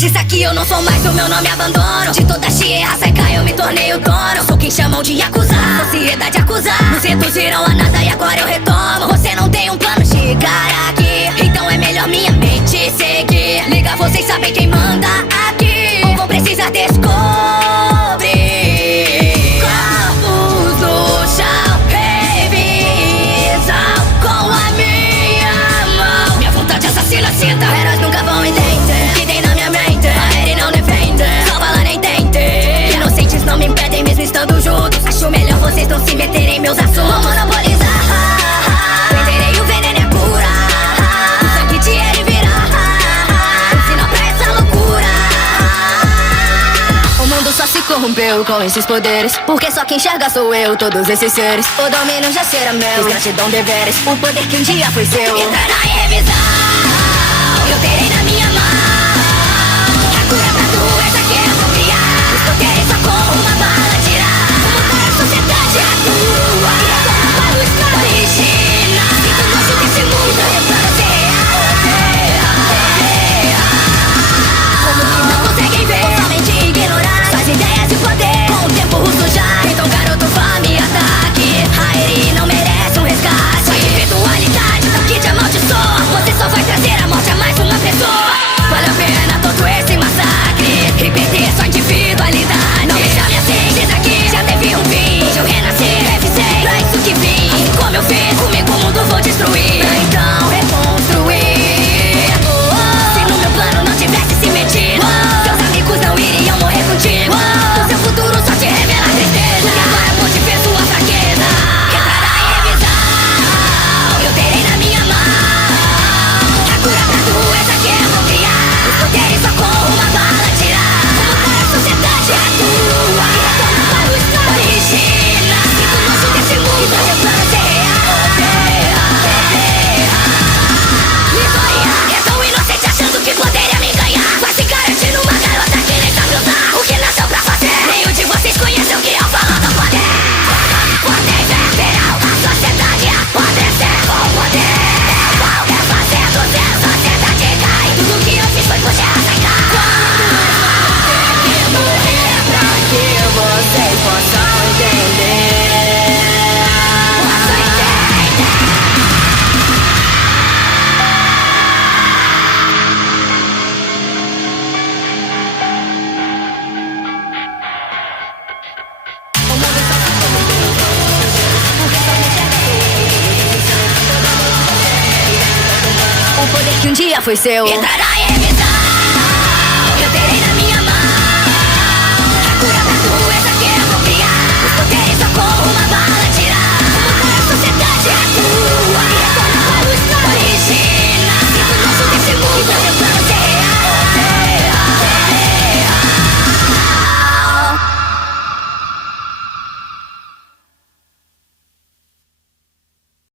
Diz aqui eu não sou mais, o meu nome é abandono. De toda Xirra seca eu me tornei o dono. Sou quem chamam de acusar, sociedade acusar. Nos reduziram a nada e agora eu retomo. Você não tem um plano, chegar aqui, então é melhor minha mente seguir. Liga, vocês sabem quem manda aqui, ou vão precisar descobrir. Corpos no chão, revisão com a minha mão. Minha vontade assassina sinta, heróis nunca vão entender o que tem na minha mente. A ele não defende, salva lá nem tente. Inocentes não me impedem mesmo estando juntos. Acho melhor vocês não se meterem em meus assuntos. Vou monopolizar, venderei o veneno e a cura. O sangue de ele virar um sinal pra essa loucura. O mundo só se corrompeu com esses poderes, porque só quem enxerga sou eu, todos esses seres. O domínio já será meu, gratidão, deveres. O poder que um dia foi seu entrará em revisão. Eu terei na minha mão a cura pra doença que eu vou criar. Os poderes só com uma bala tirar. Vou mudar a sociedade, a tua e retornar para o estado original. Sinto nojo desse mundo, eu plano ser real. Como que não conseguem ver, ou somente ignorar suas ideias e poder. Com o tempo russo já, então garoto vá me ataque. Rairi não merece um resgate. Sua individualidade não que te amaldiçoa. Você só vai trazer a morte a mais uma pessoa. Vale a pena todo esse massacre e perder sua individualidade. Não me chame assim, diz aqui, já teve um fim. Hoje eu renasci, revisei, pra isso que vim. Assim como eu fiz, comigo o mundo vou destruir. Pra então reconstruir. Se no meu plano não tivesse se metido, seus amigos não iriam morrer contigo. O seu futuro só te revela a tristeza, que agora pode ver sua fraqueza. Entrará em revisão, eu terei na minha mão a cura pra doença que eu vou criar. Os poderes só com uma bala tirar. Vou mudar a sociedade, a tua e retornar para o estado original. Sinto nojo desse mundo, meu plano ser real. Vitória, é tão inocente achando que poderia me ganhar. Vai se garantir numa garota que nem sabe usar o que nasceu pra fazer. Nenhum de vocês conhece o que eu falo do poder. Poder federal, a sociedade apodrecer com poder. Qual é fazer do céu, sociedade cai. Tudo que eu fiz foi puxar a secar. Quando eu vou ter que morrer pra que vocês possam entender. Posso entender. O poder que um dia foi seu entrará